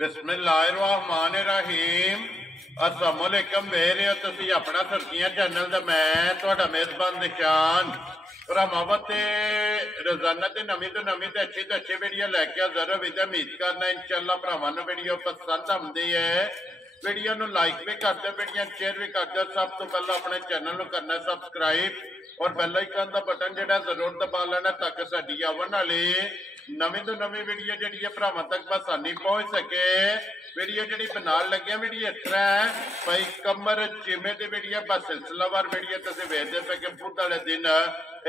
बिस्मिल्लाहिर्रहमानिर्रहीम अस्सलाम वालेकुम मेरे हो तुसी अपना सरकियां चैनल दा मैं तुहाडा मेजबान निशान भरावां ते रोजाना ते नवीं अच्छी वीडियो लैके जरूर भी उम्मीद करना इंशाअल्लाह भरावां नूं वीडियो पसंद आउंदी है। वीडियो नूं लाइक भी कर दो, वीडियो शेयर भी कर दो। सब तो पहले अपने चैनल नूं करना सब्सक्राइब और बेल आइकन का बटन जो जरूर दबा लेना ताकि साडी आवन वाली नवीं तो नवीं वीडियो जी भरावां तक आसानी पहुंच सके। वीडियो जी बना लगे वीडियो इस तरह है भाई कमर चीमे की वीडियो बस सिलसिलावार वीडियो तुम वेखते पे कि बुध वाले दिन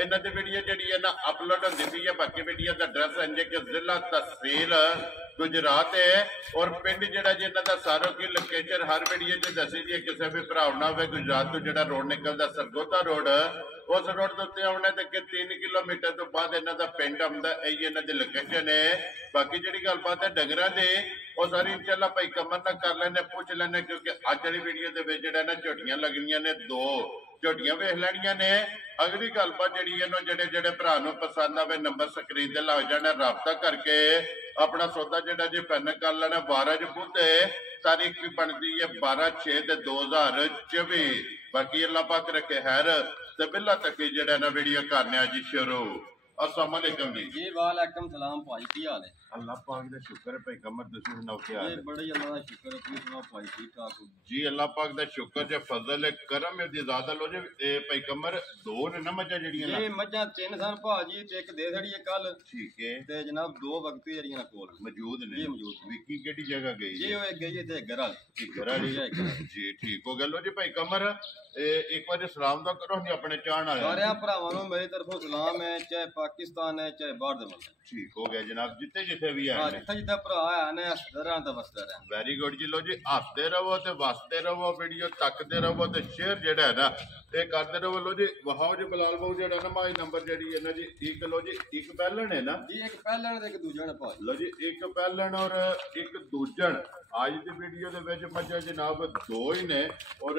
इन्हों की वीडियो जी है ना अपलोड होती पी है। बाकी वीडियो का एड्रैस है कि जिला तहसील गुजरात है और पिंड जोड़ा जी इन्हों का सारों की लोकेशन हर वीडियो च दसी जी। किसी भी भरा ना हो गुजरात तो जो रोड निकलता सरगोधा रोड उस रोड के उत्ते आने तो 3 किलोमीटर तो बाद इन्हों का पिंड आता यही इन्हों की लोकेशन है। बाकी जी गलबात है डंगर की वो सारी इंशाल्लाह भाई कमर ना कर लेने पूछ लेने क्योंकि अज वाली वीडियो के जो झोटियां लगनिया ने 2 झोटियां वेख लैनिया ने। अगली गलबात जी जेडे भरा पसंद आवे नंबर स्क्रीन से लग जाना राबता करके अपना सौदा जोड़ा जी फाइनल कर लेना। 12 बुध तारीख भी बनती है 12/6/2024। बाकी अल्लाह पाक रखे हैर ते बिल्ला तक जेड़ा ना वीडियो करने जी शुरू। अस्सलाम वालेकुम जी वालेकुम सलाम भाई की हाल है? अल्लाह पाक दा शुक्र है भाई कमर तुसी सुनाओ क्या हाल है? बड़े अल्लाह दा शुक्र है तुसी सुनाओ भाई ठीक ठाक हो जी? अल्लाह पाक दा शुक्र जे फजल है करम है दी ज़्यादा लो जे भाई कमर 2 ने ना मजा जड़ियां ना जी मजा 3 सन भाजी ते एक दे छड़ी कल ठीक है ते जनाब 2 वक्त जड़ियां कोल मौजूद ने जी मौजूद विकी केड़ी जगह गई जी वो एक गई ते घर वाली जी ठीक हो गया। लो जी भाई कमर एक बार सलाम दा करो जी अपने चाहण वाले सारे भरावां नूं मेरी तरफों सलाम है चाहे पाकिस्तान है चाहे बाहर दे मुल्क ठीक हो गया जनाब जिथे जिथे भी है जिथे जिथे भरा है ने हसदे रहन ते वसदे रहन। वेरी गुड जी। लो जी हसते रहो ते वसते रहो वीडियो तकते रहो ते शेयर जेड़ा है ना ये करते रहो। लो जी वहाओ जी बिलाल बाबू जेड़ा ना माई नंबर जेड़ी है ना जी एक लो जी एक पहलन है ना जी एक पहलन ते एक दूजन भाई। लो जी एक पहलन और एक दूजन आज की वीडियो के विच मजा जनाब 2 ही ने और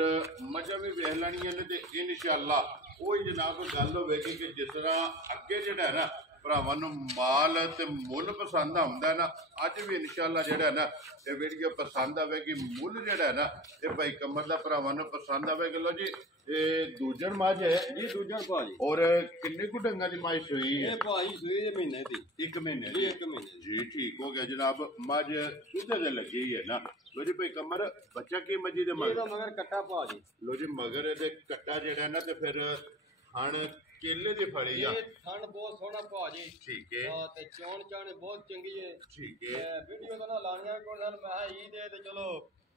मजा भी वेख लैनियां ने ते इंशाअल्लाह वही जनाब गल होगी कि जिस तरह अगे जेड़ा है ना भरावां नूं माल ते मुल पसंद आउंदा ना अज भी इंशाअल्लाह जेड़ा ना ये वीडियो पसंद आवेगी। मुल जेड़ा है ना ये भाई कमर दा भरावां नूं पसंद आवेगा। लो जी ये दूजन मझ है जी दूजन भाई और किन्ने कु डंगा दी मझ सूई है? भाई सूई दे महीने दी 1 महीने जी 1 महीने जी ठीक हो गया जनाब। मझ दुध दे लगी है ना। लो जी भाई कमर बच्चा की मजी दे मगर कट्टा भाजी। लो जी मगर दे कट्टा जेड़ा ना ते फिर खान केले दी फड़ी आ खान बहुत सोहना भाजी ठीक है ते चौन चाने बहुत चंगी है ठीक है। वीडियो तो ना लानिया कोल सन मैं ईद है ते चलो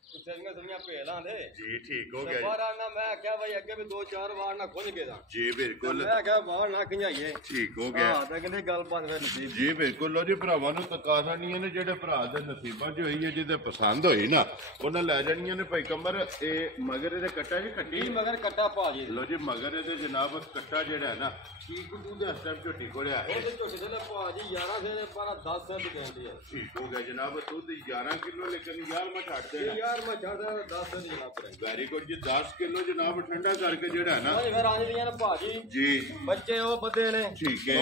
सरियां सरियां भेलां दे जी ठीक हो गया। बार ना मैं क्या भाई अगे भी 2-4 बार ना खुल के दा जी बिल्कुल मैं क्या बार ना खंजाइए ठीक हो गया। हां ते कहंदे गल बात फिर नसीब जी बिल्कुल। लो जी भरावां नूं तकासा नहीं ने जेडे भरा दे नसीबां च होई है जिदे पसंद होई ना उन्हां ले जानियां ने भाई कमर ए मगर दे कट्टा जी कट्टी मगर कट्टा भाजी। लो जी मगर दे जनाब कट्टा जेड़ा है ना की कुदू दे हस्ते झोटी कोड़िया है ओ झोटी दे भाजी 11 से 10 से दी कहंदी है ठीक हो गया जनाब। दूध 11 किलो लेकिन यार मैं छाड़ दे यार मैं छाड़ दे 10 से जनाब। वेरी गुड जी 10 किलो जनाब ठंडा करके जेड़ा है ना फिर आ जांदियां ने भाजी जी बच्चे ओ बदे ने ठीक है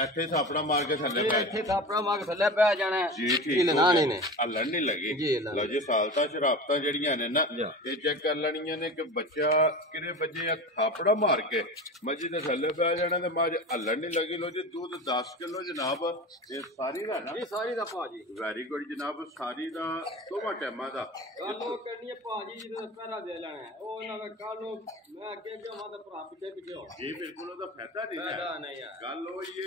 ਇੱਥੇ ਥਾਪੜਾ ਮਾਰ ਕੇ ਥੱਲੇ ਪੈ ਇੱਥੇ ਥਾਪੜਾ ਮਾਰ ਕੇ ਥੱਲੇ ਪੈ ਜਾਣਾ ਜੀ ਠੀਕ ਹਿਲਣਾ ਨਹੀਂ ਨੇ ਹੱਲਣ ਨਹੀਂ ਲੱਗੀ ਲਓ ਜੀ ਸਾਲਤਾ ਸ਼ਰਾਬਤਾਂ ਜਿਹੜੀਆਂ ਨੇ ਨਾ ਇਹ ਚੈੱਕ ਕਰ ਲੈਣੀਆਂ ਨੇ ਕਿ ਬੱਚਾ ਕਿਹੜੇ ਬੱਚੇ ਆ ਥਾਪੜਾ ਮਾਰ ਕੇ ਮੱਝ ਦੇ ਥੱਲੇ ਪੈ ਜਾਣਾ ਤੇ ਮੱਝ ਹੱਲਣ ਨਹੀਂ ਲੱਗੀ। ਲਓ ਜੀ ਦੁੱਧ 10 ਕਿਲੋ ਜਨਾਬ ਇਹ ਸਾਰੀ ਦਾ ਨਾ ਇਹ ਸਾਰੀ ਦਾ ਭਾਜੀ। ਵੈਰੀ ਗੁੱਡ ਜਨਾਬ ਸਾਰੀ ਦਾ ਦੋਵਾਂ ਟਾਈਮਾਂ ਦਾ ਕੱਲ ਉਹ ਕਰਨੀ ਹੈ ਭਾਜੀ ਜਿਹਦਾ ਪਹਿਰਾ ਦੇ ਲੈਣਾ ਉਹ ਨਾ ਕੱਲ ਨੂੰ ਮੈਂ ਅੱਗੇ ਜਾਵਾਂ ਤਾਂ ਭਰਾ ਪਿੱਛੇ ਪਿੱਛੇ ਹੋ ਜੀ ਬਿਲਕੁਲ ਉਹਦਾ ਫਾਇਦਾ ਨਹੀਂ ਹੈ ਗੱਲ ਹੋਈ ਏ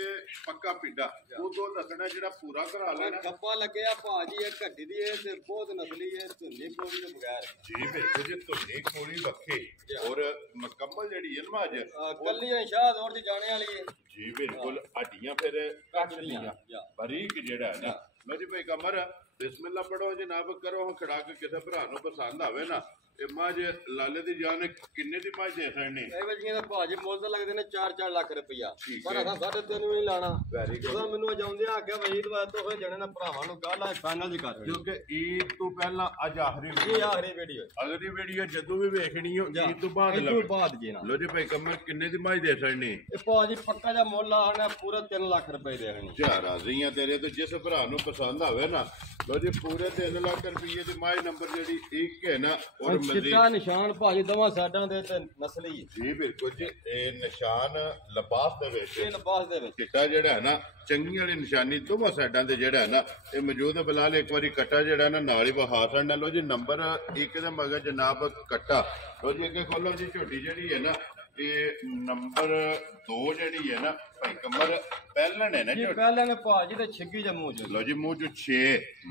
पक्का पिंडा वो दसना जो पूरा करा लेना खप्पा लगे भाजी घटी दी ते बहुत नस्ली है धुंधी खोड़ी के बगैर जी बिल्कुल जी धुंधी खोड़ी वखे और मुकम्मल जी कलियां शाह दौड़ दी जाने वाली है जी बिल्कुल हड्डियां फिर कट दियां बारीक जेड़ा है ना। लो जी भाई कमर बिस्मिल्लाह पढ़ो जनाब करो खड़ा के किसी भरा पसंद आवे ना मझ लाले दी जान किन्ने दी मझ दे सकने ए भाजी मुल तो लगदे ने 4-4 लाख रुपया पर असां 3.5 नहीं लाना। वेरी गुड मेनू जाउंदे आख्या भाई ईद वास्ते होए जणे ना भरावां नूं गल फाइनल दी कर क्योंकि ईद तो पहला अज आखिरी वीडियो अगली वीडियो जदों भी वेखनी हो ईद तो बाद जी ना। लो जी भाई कमर किन्ने दी मझ दे सकने ए भाजी पक्का जा मुल आना पूरा 3 लाख रुपए देने जा राजी हां तेरे तो जिस भरा नूं पसंद आवे ना ਲੋ ਜੀ ਪੂਰੇ 3 ਲੱਖ ਰੁਪਏ ਦੀ ਮਾਈ ਨੰਬਰ ਜਿਹੜੀ ਇੱਕ ਹੈ ਨਾ ਔਰ ਚਿੱਟਾ ਨਿਸ਼ਾਨ ਭਾਜੀ ਦੋਵਾਂ ਸਾਡਾਂ ਦੇ ਤੇ ਨਸਲੀ ਜੀ ਬਿਲਕੁਲ ਜੀ ਇਹ ਨਿਸ਼ਾਨ ਲਿਬਾਸ ਦੇ ਵਿੱਚ ਇਹ ਲਿਬਾਸ ਦੇ ਵਿੱਚ ਚਿੱਟਾ ਜਿਹੜਾ ਹੈ ਨਾ ਚੰਗੀ ਵਾਲੀ ਨਿਸ਼ਾਨੀ ਦੋਵਾਂ ਸਾਈਡਾਂ ਤੇ ਜਿਹੜਾ ਹੈ ਨਾ ਇਹ ਮੌਜੂਦ ਹੈ। ਫਿਲਹਾਲ ਇੱਕ ਵਾਰੀ ਕੱਟਾ ਜਿਹੜਾ ਨਾ ਨਾਲ ਹੀ ਵਹਾ ਛੱਡਣਾ। ਲੋ ਜੀ ਨੰਬਰ ਇੱਕ ਦੇ ਮਗਰ ਜਨਾਬ ਕੱਟਾ। ਲੋ ਜੀ ਅੱਗੇ ਖੋਲੋ ਜੀ ਝੋਟੀ ਜਿਹੜੀ ਹੈ ਨਾ ਇਹ ਨੰਬਰ 2 ਜਿਹੜੀ ਹੈ ਨਾ ਭਾਈ ਕਮਰ ਪਹਿਲਣ ਹੈ ਨਾ ਜੀ ਪਹਿਲਾਂ ਨੇ ਭਾਜੀ ਤੇ ਛਿੱਗੀ ਜੰਮੂ ਚ ਲੋ ਜੀ ਮੂੰਹ ਚ 6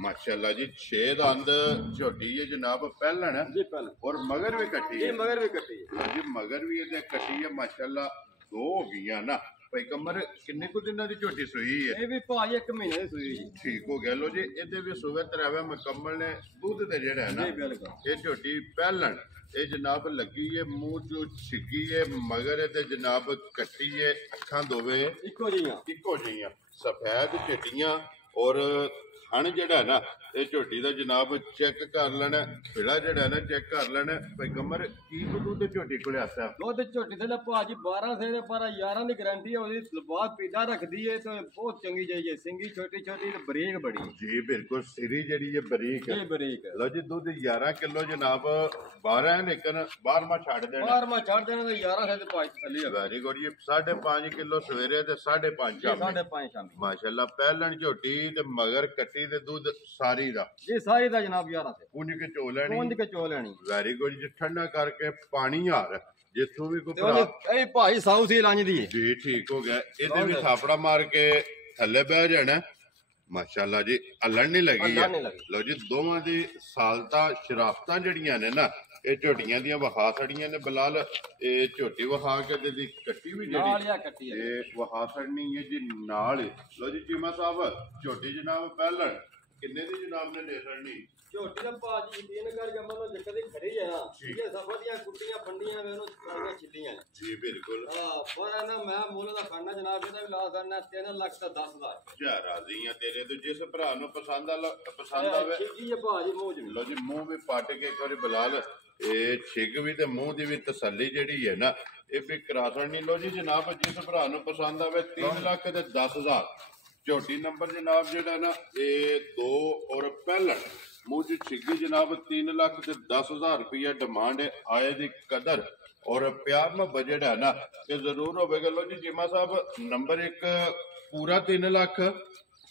ਮਾਸ਼ਾਅੱਲਾ ਜੀ 6 ਦੰਦ ਝੋਟੀ ਹੈ ਜਨਾਬ ਪਹਿਲਣ ਹੈ ਜੀ ਪਹਿਲਾਂ ਔਰ ਮਗਰ ਵੀ ਕੱਟੀ ਹੈ। ਇਹ ਮਗਰ ਵੀ ਕੱਟੀ ਹੈ ਲੋ ਜੀ ਮਗਰ ਵੀ ਇਹਦੇ ਕੱਟੀ ਹੈ ਮਾਸ਼ਾਅੱਲਾ 2 ਹੋ ਗਈਆਂ ਨਾ ਭਾਈ ਕਮਰ ਕਿੰਨੇ ਕੁ ਦਿਨਾਂ ਦੀ ਝੋਟੀ ਸੂਈ ਹੈ? ਇਹ ਵੀ ਭਾਜੀ 1 ਮਹੀਨੇ ਦੀ ਸੂਈ ਜੀ ਠੀਕ ਹੋ ਗਿਆ। ਲੋ ਜੀ ਇਹਦੇ ਵੀ ਸੂਵੇ ਤਰਾਵੇ ਮੁਕੰਮਲ ਨੇ ਦੁੱਧ ਤੇ ਜਿਹੜਾ ਹੈ ਨਾ ਜੀ ਬਿਲਕੁਲ ਇਹ ਝੋਟੀ ਪਹਿਲਣ ਇਹ ਜਨਾਬ ਲੱਗੀ ਹੈ ਮੂੰਹ ਚ ਛਿੱਗੀ ਹੈ ਮਗਰ ਤੇ ਜਨਾਬ ਕੱਟੀ ਹੈ ਅੱਖਾਂ ਦੋਵੇਂ ਇੱਕੋ ਜਿਹੀਆਂ ਸਫੈਦ ਚਿੱਟੀਆਂ ਔਰ ਹਣ ਜਿਹੜਾ ਹੈ ਨਾ ਇਹ ਝੋਟੀ ਦਾ ਜਨਾਬ ਚੈੱਕ ਕਰ ਲੈਣਾ ਫਿੜਾ ਜਿਹੜਾ ਹੈ ਨਾ ਚੈੱਕ ਕਰ ਲੈਣਾ ਭਾਈ ਕਮਰ ਕੀ ਦੁੱਧ ਝੋਟੀ ਕੋਲੇ ਆਸਾ ਦੁੱਧ ਝੋਟੀ ਦੇ ਭਾਜੀ 12 ਸੇ ਦੇ ਪਰ 11 ਦੀ ਗਾਰੰਟੀ ਹੈ ਉਹਦੀ ਲਿਬਾਸ ਪੀੜਾ ਰੱਖਦੀ ਹੈ ਤੇ ਬਹੁਤ ਚੰਗੀ ਜਾਈ ਹੈ ਸਿੰਗੀ ਛੋਟੀ ਛੋਟੀ ਤੇ ਬਰੀਕ ਬੜੀ ਜੀ ਬਿਲਕੁਲ ਸਿਰੀ ਜਿਹੜੀ ਹੈ ਬਰੀਕ ਇਹ ਬਰੀਕ ਲੋ ਜੀ ਦੁੱਧ 11 ਕਿਲੋ ਜਨਾਬ 12 ਲੇਕਿਨ 12ਵਾਂ ਛੱਡ ਦੇਣਾ 12ਵਾਂ ਛੱਡ ਦੇਣਾ ਤੇ 11 ਸੇ ਦੇ ਭਾਜੀ ਥੱਲੇ ਵੈਰੀ ਗੁੱਡ ਜੀ 5.5 ਕਿਲੋ ਸਵੇਰੇ ਤੇ 5.5 ਸ਼ਾਮੀ 5.5 ਸ਼ਾਮੀ ਮਾਸ਼ਾਅੱਲਾ ਪਹਿਲਣ ਝੋਟੀ ਤੇ ਮਗਰ ਕੱਟੀ ਤੇ ਦੁੱਧ ਸਾਰੀ ਦਾ ਜੀ ਸਾਰੀ ਦਾ ਜਨਾਬ 11 ਸੇ ਪੁੰਜ ਕੇ ਚੋ ਲੈਣੀ ਪੁੰਜ ਕੇ ਚੋ ਲੈਣੀ ਵੈਰੀ ਗੁੱਡ ਜੀ ਠੰਡਾ ਕਰਕੇ ਪਾਣੀ ਹਾਰ ਜਿੱਥੋਂ ਵੀ ਕੋਈ ਤੇ ਉਹ ਇਹ ਭਾਈ ਸਾਊ ਸੀ ਲੰਜਦੀ ਹੈ ਜੀ ਠੀਕ ਹੋ ਗਿਆ ਇਹਦੇ ਵੀ ਥਾਪੜਾ ਮਾਰ ਕੇ ਥੱਲੇ ਬਹਿ ਜਾਣਾ ਮਾਸ਼ਾਅੱਲਾ ਜੀ ਹੱਲਣ ਨਹੀਂ ਲੱਗੀ ਹੈ। ਲੋ ਜੀ ਦੋਵਾਂ ਦੀ ਸਾਲਤਾ ਸ਼ਰਾਫਤਾਂ ਜਿਹੜੀਆਂ ਨੇ ਨਾ ਇਹ ਝੋਟੀਆਂ ਦੀਆਂ ਵਹਾ ਛੜੀਆਂ ਨੇ ਬਲਾਲ ਇਹ ਝੋਟੀ ਵਹਾ ਕੇ ਤੇ ਦੀ ਕੱਟੀ ਵੀ ਜਿਹੜੀ ਇਹ ਵਹਾ ਛੜਨੀ ਹੈ ਜੀ ਨਾਲ। ਲੋ ਜੀ ਚੀਮਾ ਸਾਹਿਬ ਝੋਟੀ ਜਨਾਬ ਪਹਿਲਾਂ ਕਿੰਨੇ ਦੀ ਜਨਾਬ ਨੇ ਦੇ ਛੜਨੀ? ਝੋਟੀ ਦਾ ਭਾਜੀ ਯਕੀਨ ਕਰਕੇ ਮਤਲਬ ਜਿੱਕਦੀ ਖੜੀ ਆ ਇਹ ਸਫਰ ਦੀਆਂ ਕੁੱਟੀਆਂ ਫੰਡੀਆਂ ਵੇ ਉਹਨੂੰ ਸਾਰੀਆਂ ਛਿੱਲੀਆਂ ਜੀ ਬਿਲਕੁਲ ਪਰ ਨਾ ਮੈਂ ਮੁੱਲ ਦਾ ਖਾਣਾ ਜਨਾਬ ਇਹਦਾ ਵੀ ਲਾ ਕਰਨਾ 3 ਲੱਖ ਦਾ 10,000 ਜਾ ਰਾਜ਼ੀ ਆ ਤੇਰੇ ਤੋਂ ਜਿਸ ਭਰਾ ਨੂੰ ਪਸੰਦ ਆਵੇ ਛਿੱਗੀ ਹੈ ਭਾਜੀ ਮੂੰਹ ਚ ਲੋ ਜੀ ਮੂੰਹ ਵੀ ਪੱਟ ਕੇ ਇੱਕ ਵਾਰੀ ਬਲਾਲ ਇਹ ਛਿੱਗ ਵੀ ਤੇ ਮੂੰਹ ਦੀ ਵੀ ਤਸੱਲੀ ਜਿਹੜੀ ਹੈ ਨਾ ਇਹ ਵੀ ਕਰਾਸਣ ਨਹੀਂ। ਲੋ ਜੀ ਜਨਾਬ ਜਿਸ ਭਰਾ ਨੂੰ ਪਸੰਦ ਆਵੇ 3 ਲੱਖ ਤੇ 10,000 ਝੋਟੀ ਨੰਬਰ ਜਨਾਬ ਜਿਹੜਾ ਨਾ ਇਹ 2 ਔਰ ਪਹਿਲਣ ਮੂੰਹ ਚ ਛਿੱਗੀ ਜਨਾਬ 3 ਲੱਖ ਤੇ 10,000 ਰੁਪਇਆ ਡਿਮਾਂਡ ਹੈ। ਆਏ ਦੀ ਕਦਰ ਔਰ ਪਿਆਰ ਨਾਲ ਬਜਟ ਹੈ ਨਾ ਇਹ ਜ਼ਰੂਰ ਹੋਵੇਗਾ। ਲੋ ਜੀ ਜੀਮਾ ਸਾਹਿਬ ਨੰਬਰ 1 ਪੂਰਾ 3 ਲੱਖ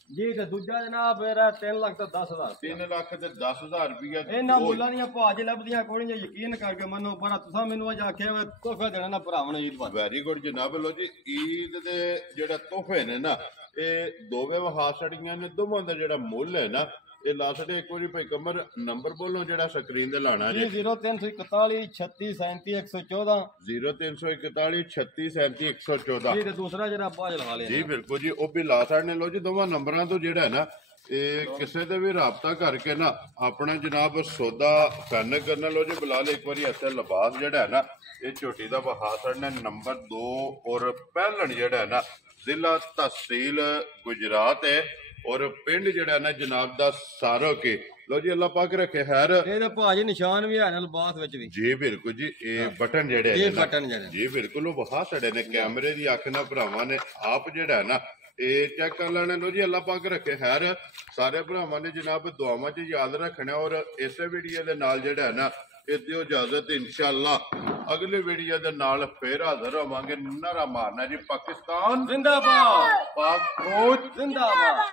ਜੀ ਤੇ ਦੂਜਾ ਜਨਾਬ ਮੇਰਾ 3 ਲੱਖ ਤੇ 10,000 3 ਲੱਖ ਤੇ 10,000 ਰੁਪਇਆ ਇਹਨਾਂ ਮੁੱਲਾਂ ਦੀਆਂ ਭਾਜ ਲੱਭਦੀਆਂ ਕੋਈ ਨਹੀਂ ਯਕੀਨ ਕਰਕੇ ਮੰਨੋ ਪਰ ਤੁਸੀਂ ਮੈਨੂੰ ਅੱਜ ਆਖਿਆ ਵੇ ਤੋਹਫਾ ਦੇਣਾ ਨਾ ਭਰਾਵਾਂ ਨੂੰ ਈਦ ਵਾਸਤੇ। ਵੈਰੀ ਗੁੱਡ ਜਨਾਬ। ਲੋ ਜੀ ਈਦ ਦੇ ਜਿਹੜਾ ਤੋਹਫੇ ਨੇ ਨਾ ਇਹ ਦੋਵੇਂ ਵਹਾ ਛੜੀਆਂ ਨੇ ਦੋਵਾਂ ਦਾ ਜਿਹੜਾ ਮੁੱਲ ਹੈ ਨਾ ਇਹ ਲਾ ਛੜੇ ਇੱਕ ਵਾਰੀ ਭਾਈ ਕਮਰ ਨੰਬਰ ਬੋਲੋ ਜਿਹੜਾ ਸਕਰੀਨ ਤੇ ਲਾਣਾ ਜੀ 0341 36 37 114 0341 36 37 114 ਜੀ ਤੇ ਦੂਸਰਾ ਜਿਹੜਾ ਬਾਜ ਲਗਾ ਲਿਆ ਜੀ ਬਿਲਕੁਲ ਜੀ ਉਹ ਵੀ ਲਾ ਛੜਨੇ। ਲੋ ਜੀ ਦੋਵਾਂ ਨੰਬਰਾਂ ਤੋਂ ਜਿਹੜਾ ਹੈ ਨਾ ਇਹ ਕਿਸੇ ਤੇ ਵੀ ਰਾਬਤਾ ਕਰਕੇ ਨਾ ਆਪਣਾ ਜਨਾਬ ਸੌਦਾ ਫੈਨ ਕਰਨਾ। ਲੋ ਜੀ ਬੁਲਾ ਲੈ ਇੱਕ ਵਾਰੀ ਇੱਥੇ ਲਿਬਾਸ ਜਿਹੜਾ ਹੈ ਨਾ ਇਹ ਝੋਟੀ ਦਾ ਵਹਾ ਛੜਨਾ ਨੰਬਰ 2 ਔਰ ਪਹਿਲਣ ਜਿਹੜਾ ਹੈ ਨਾ ਜ਼ਿਲ੍ਹਾ ਤਹਿਸੀਲ ਗੁਜਰਾਤ ਹੈ ਔਰ ਪਿੰਡ ਜਿਹੜਾ ਨਾ ਜਨਾਬ ਦਾ ਸਾਰੋ ਕੇ। ਲੋ ਜੀ ਅੱਲਾਹ ਪਾਕ ਰੱਖੇ ਖੈਰ ਇਹਦੇ ਭਾਜੀ ਨਿਸ਼ਾਨ ਵੀ ਹੈ ਨਾ ਲਿਬਾਸ ਵਿੱਚ ਵੀ ਜੀ ਬਿਲਕੁਲ ਜੀ ਇਹ ਬਟਨ ਜਿਹੜੇ ਇਹ ਬਟਨ ਜਿਹੜੇ ਜੀ ਬਿਲਕੁਲ ਉਹ ਵਹਾ ਛੜੇ ਨੇ ਕੈਮਰੇ ਦੀ ਅੱਖ ਨਾਲ ਭਰਾਵਾਂ ਨੇ ਆਪ ਜਿਹੜਾ ਹੈ ਨਾ ਇਹ ਚੈੱਕ ਕਰ ਲੈਣਾ। ਲੋ ਜੀ ਅੱਲਾਹ ਪਾਕ ਰੱਖੇ ਖੈਰ ਸਾਰੇ ਭਰਾਵਾਂ ਨੇ ਜਨਾਬ ਦੁਆਵਾਂ 'ਚ ਯਾਦ ਰੱਖਣਾ ਔਰ ਇਸੇ ਵੀਡੀਓ ਦੇ ਨਾਲ ਜਿਹੜਾ ਹੈ ਨਾ ਇਹ ਦਿਓ ਇਜਾਜ਼ਤ ਇਨਸ਼ਾਅੱਲਾ ਅਗਲੇ ਵੀਡੀਓ ਦੇ ਨਾਲ ਫੇਰ ਹਾਜ਼ਰ ਹੋਵਾਂਗੇ। ਨਾਰਾ ਮਾਰਨਾ ਜੀ ਪਾਕਿਸਤਾਨ ਜ਼ਿੰਦਾਬਾਦ ਪਾਕ ਫੌਜ ਜ਼ਿੰਦਾਬਾਦ।